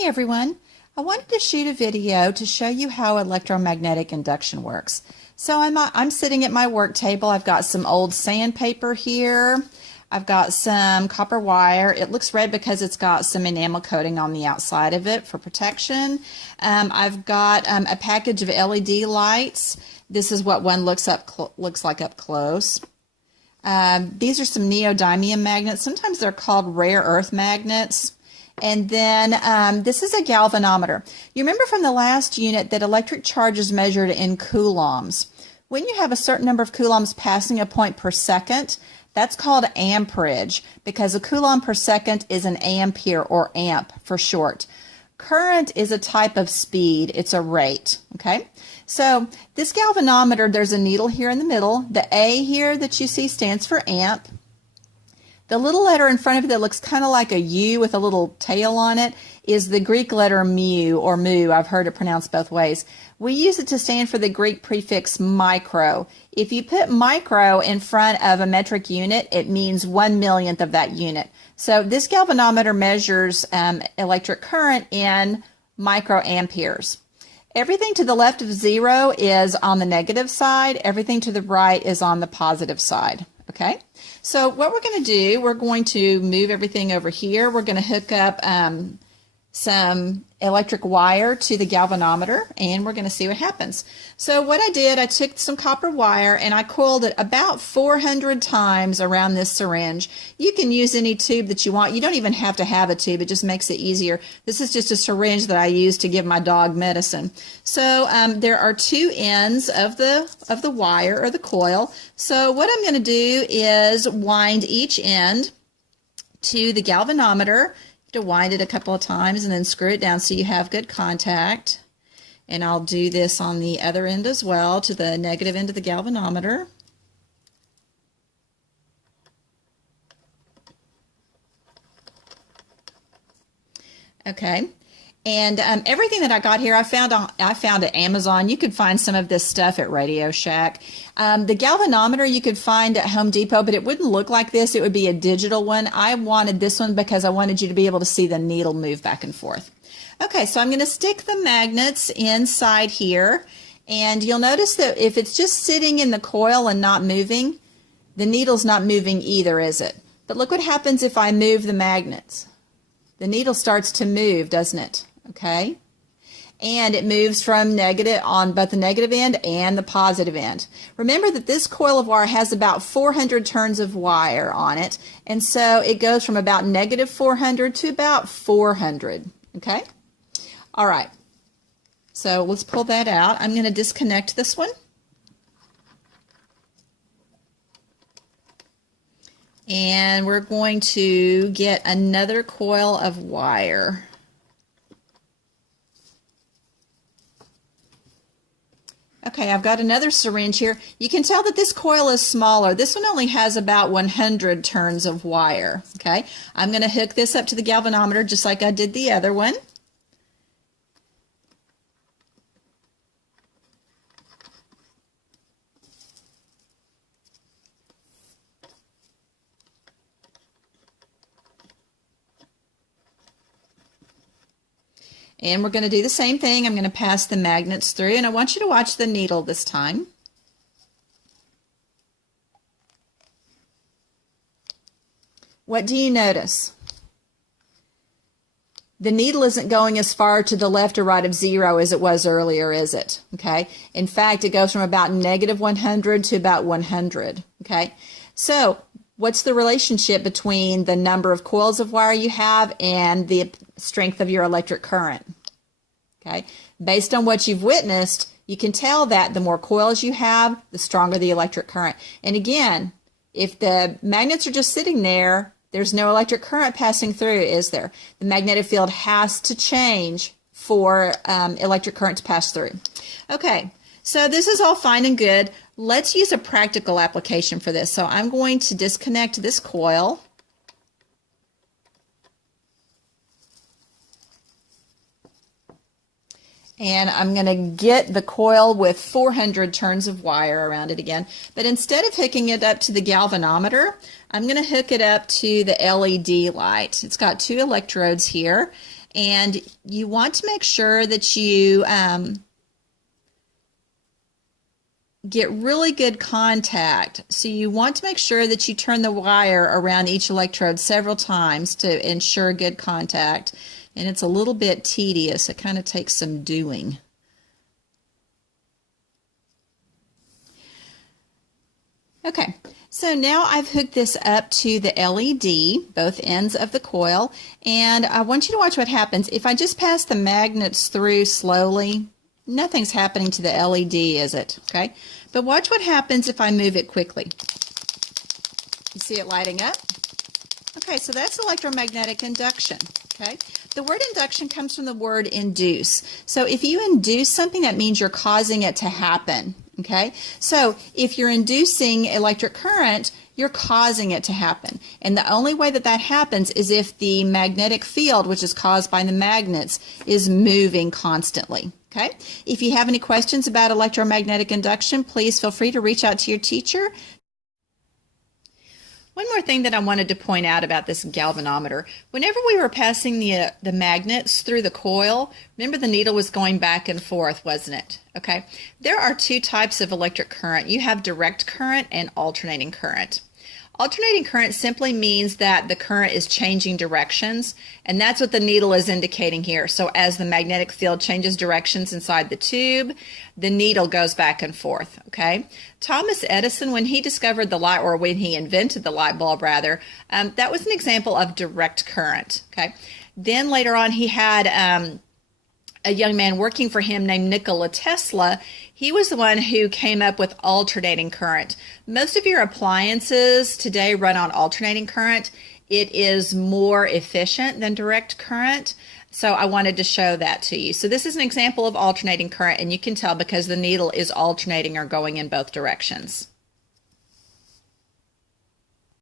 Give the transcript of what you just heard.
Hey everyone, I wanted to shoot a video to show you how electromagnetic induction works. So I'm sitting at my work table. I've got some old sandpaper here. I've got some copper wire. It looks red because it's got some enamel coating on the outside of it for protection. I've got a package of LED lights. This is what one looks like up close. These are some neodymium magnets. Sometimes they're called rare earth magnets. And then this is a galvanometer. You remember from the last unit that electric charge is measured in coulombs. When you have a certain number of coulombs passing a point per second, that's called amperage, because a coulomb per second is an ampere, or amp for short. Current is a type of speed. It's a rate, okay? So this galvanometer, there's a needle here in the middle. The A here that you see stands for amp. The little letter in front of it that looks kind of like a U with a little tail on it is the Greek letter mu, or mu. I've heard it pronounced both ways. We use it to stand for the Greek prefix micro. If you put micro in front of a metric unit, it means 1/1,000,000th of that unit. So this galvanometer measures electric current in microamperes. Everything to the left of 0 is on the negative side. Everything to the right is on the positive side. Okay, so what we're going to do, we're going to move everything over here. We're going to hook up some electric wire to the galvanometer, and we're going to see what happens. So what I did, I took some copper wire and I coiled it about 400 times around this syringe. You can use any tube that you want. You don't even have to have a tube. It just makes it easier. This is just a syringe that I use to give my dog medicine. So there are two ends of the wire, or the coil. So what I'm going to do is wind each end to the galvanometer. To wind it a couple of times and then screw it down so you have good contact. And I'll do this on the other end as well, to the negative end of the galvanometer. Okay. And everything that I got here, I found at Amazon. You could find some of this stuff at Radio Shack. The galvanometer you could find at Home Depot, but it wouldn't look like this. It would be a digital one. I wanted this one because I wanted you to be able to see the needle move back and forth. Okay, so I'm going to stick the magnets inside here. And you'll notice that if it's just sitting in the coil and not moving, the needle's not moving either, is it? But look what happens if I move the magnets. The needle starts to move, doesn't it? Okay, and it moves from negative on both the negative end and the positive end. Remember that this coil of wire has about 400 turns of wire on it, and so it goes from about negative 400 to about 400. Okay, all right, so let's pull that out. I'm going to disconnect this one. And we're going to get another coil of wire. Okay, I've got another syringe here. You can tell that this coil is smaller. This one only has about 100 turns of wire. Okay, I'm going to hook this up to the galvanometer just like I did the other one. And we're going to do the same thing. I'm going to pass the magnets through, and I want you to watch the needle this time. What do you notice? The needle isn't going as far to the left or right of 0 as it was earlier, is it? Okay. In fact, it goes from about negative 100 to about 100. Okay. So what's the relationship between the number of coils of wire you have and the strength of your electric current? Okay, based on what you've witnessed, you can tell that the more coils you have, the stronger the electric current. And again, if the magnets are just sitting there, there's no electric current passing through, is there? The magnetic field has to change for electric current to pass through. Okay, so this is all fine and good. Let's use a practical application for this. So I'm going to disconnect this coil. And I'm going to get the coil with 400 turns of wire around it again. But instead of hooking it up to the galvanometer, I'm going to hook it up to the LED light. It's got two electrodes here. and you want to make sure that you get really good contact. So you want to make sure that you turn the wire around each electrode several times to ensure good contact. And it's a little bit tedious. It kind of takes some doing. Okay, so now I've hooked this up to the LED, both ends of the coil, and I want you to watch what happens. If I just pass the magnets through slowly, nothing's happening to the LED, is it? Okay, but watch what happens if I move it quickly. You see it lighting up? Okay, so that's electromagnetic induction. Okay, the word induction comes from the word induce. So if you induce something, that means you're causing it to happen. Okay, so if you're inducing electric current, you're causing it to happen. And the only way that that happens is if the magnetic field, which is caused by the magnets, is moving constantly. Okay, if you have any questions about electromagnetic induction, please feel free to reach out to your teacher. One more thing that I wanted to point out about this galvanometer, whenever we were passing the magnets through the coil, remember the needle was going back and forth, wasn't it? Okay, there are two types of electric current. You have direct current and alternating current. Alternating current simply means that the current is changing directions, and that's what the needle is indicating here. So as the magnetic field changes directions inside the tube, the needle goes back and forth, okay? Thomas Edison, when he discovered the light, or when he invented the light bulb rather, that was an example of direct current, okay? Then later on he had a young man working for him named Nikola Tesla. He was the one who came up with alternating current. Most of your appliances today run on alternating current. It is more efficient than direct current. So I wanted to show that to you. So this is an example of alternating current, and you can tell because the needle is alternating or going in both directions.